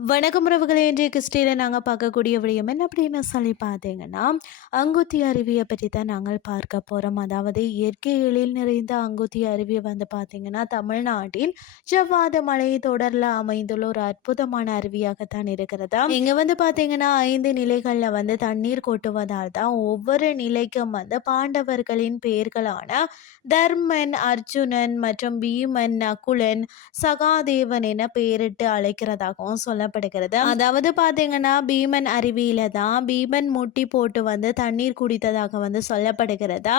வணக்கம் உறவுகளை இன்றைய கிறிஸ்டியில் நாங்கள் பார்க்கக்கூடிய விடயம் என்ன அப்படின்னு சொல்லி பார்த்தீங்கன்னா அங்குத்தி அருவியை பற்றி தான் நாங்கள் பார்க்க போகிறோம் அதாவது இயற்கை எழில் நிறைந்த அங்குத்தி அருவியை வந்து பார்த்தீங்கன்னா தமிழ்நாட்டில் ஜவ்வாத மலை தொடரில் அமைந்துள்ள ஒரு அற்புதமான அருவியாகத்தான் இருக்கிறது. இங்கே வந்து பார்த்தீங்கன்னா ஐந்து நிலைகளில் வந்து தண்ணீர் கொட்டுவதால் தான் ஒவ்வொரு நிலைக்கும் வந்து பாண்டவர்களின் பெயர்களான தர்மன் அர்ஜுனன் மற்றும் பீமன் நகுலன் சகாதேவன் என பெயரிட்டு அழைக்கிறதாகவும் சொல்ல சொல்லப்படுகிறது அதாவது பார்த்தீங்கன்னா பீமன் அருவியில தான் பீமன் முட்டி போட்டு வந்து தண்ணீர் குடித்ததாக வந்து சொல்லப்படுகிறது?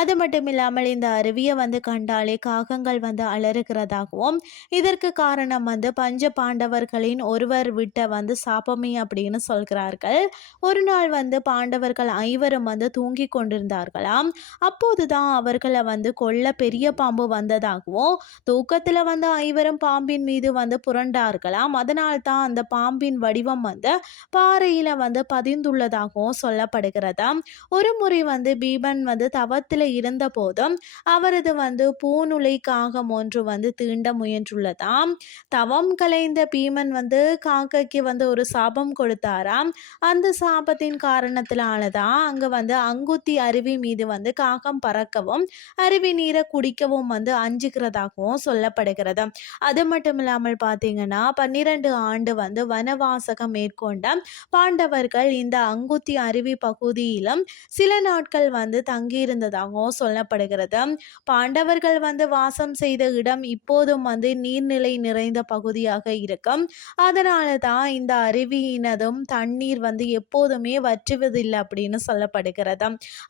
அது மட்டும் இல்லாமல் இந்த அருவியை வந்து கண்டாலே காகங்கள் வந்து அலறுகிறதாகவும் இதற்கு காரணம் வந்து பஞ்ச பாண்டவர்களின் ஒருவர் விட்ட வந்து சாப்பமே அப்படின்னு சொல்கிறார்கள். ஒரு நாள் வந்து பாண்டவர்கள் ஐவரும் வந்து தூங்கி கொண்டிருந்தார்களாம். அப்போதுதான் அவர்களை வந்து கொல்ல பெரிய பாம்பு வந்ததாகவும் தூக்கத்தில் வந்து ஐவரும் பாம்பின் மீது வந்து புரண்டார்களாம். அதனால் தான் அந்த பாம்பின் வடிவம் வந்து பாறையில் வந்து பதிந்துள்ளதாகவும் சொல்லப்படுகிறதா? ஒரு முறை வந்து பீமன் வந்து தவத்தில் இருந்த போதும் அவரது வந்து பூனுலை காகம் ஒன்று வந்து தீண்ட முயன்றுள்ளதாம் தவம் கலைந்த பீமன் வந்து காக்கைக்கு வந்து ஒரு சாபம் கொடுத்தாராம் அந்த சாபத்தின் காரணத்தினாலதான் அங்கே வந்து அங்குத்தி அருவி மீது வந்து காகம் பறக்கவும் அருவி நீரை குடிக்கவும் வந்து அஞ்சுகிறதாகவும் சொல்லப்படுகிறது. அது மட்டும் இல்லாமல் பார்த்தீங்கன்னா பன்னிரண்டு ஆண்டு வந்து வனவாசகம் மேற்கொண்ட பாண்டவர்கள் இந்த அங்குத்தி அருவி பகுதியிலும் சில நாட்கள் வந்து தங்கியிருந்ததாகவும் சொல்லப்படுகிறது. பாண்டவர்கள் வந்து வாசம் செய்த இடம் இப்போதும் வந்து நீர்நிலை நிறைந்த பகுதியாக இருக்கும். அதனால தான் இந்த அருவியினதும் தண்ணீர் வந்து எப்போதுமே வற்றுவதில்லை அப்படின்னு சொல்லப்படுகிறது.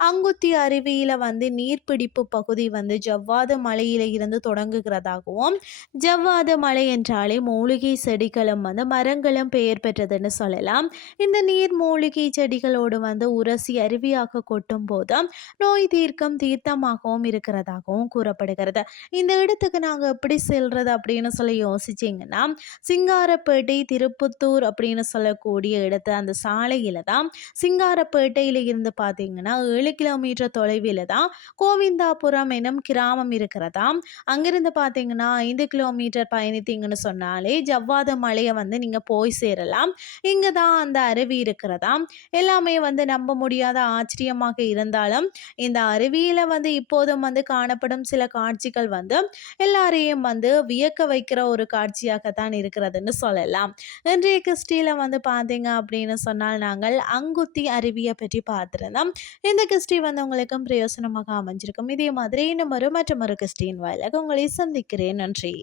அங்குத்தி அருவியில வந்து நீர்பிடிப்பு பகுதி வந்து ஜவ்வாது மலையில இருந்து தொடங்குகிறதாகவும் ஜவ்வாது மலை என்றாலே மூலிகை செடிகளும் வந்து மரங்களும் பெயர் பெற்றதுன்னு சொல்லலாம். இந்த நீர் மூலிகை செடிகளோடு வந்து உரசி அருவியாக கொட்டும் போது நோய் தீர்க்கம் தீர்த்தமாகவும் இருக்கிறதாகவும் கூறப்படுகிறது. இந்த இடத்துக்கு நாங்கள் எப்படி செல்றது அப்படின்னு சொல்லி யோசிச்சிங்கன்னா சிங்காரப்பேட்டை திருப்புத்தூர் அப்படின்னு சொல்லக்கூடிய இடத்து அந்த சாலையில் தான் சிங்காரப்பேட்டையில் இருந்து பார்த்தீங்கன்னா ஏழு கிலோமீட்டர் தொலைவில் தான் கோவிந்தாபுரம் எனும் கிராமம் இருக்கிறதா அங்கிருந்து பார்த்தீங்கன்னா ஐந்து கிலோமீட்டர் பயணித்தீங்கன்னு சொன்னாலே ஜவ்வாத மலையை வந்து நீங்கள் போய் சேரலாம். இங்கே தான் அந்த அருவி இருக்கிறதா எல்லாமே வந்து நம்ப முடியாத ஆச்சரியமாக இருந்தாலும் இந்த அருவியில் வந்து இப்போதும் வந்து காணப்படும் சில காட்சிகள் வந்து எல்லாரையும் வந்து வியக்க வைக்கிற ஒரு காட்சியாகத்தான் இருக்கிறதுன்னு சொல்லலாம். இன்றைய கிறிஸ்டியில் வந்து பார்த்தீங்க அப்படின்னு சொன்னால் நாங்கள் அங்குத்தி அருவியை பற்றி பார்த்துருந்தோம். இந்த கிறிஸ்டி வந்து உங்களுக்கும் பிரயோசனமாக அமைஞ்சிருக்கும். இதே மாதிரி இன்னும் ஒரு மற்றும் ஒரு கிறிஸ்டின் வாயிலாக உங்களை சந்திக்கிறேன். நன்றி.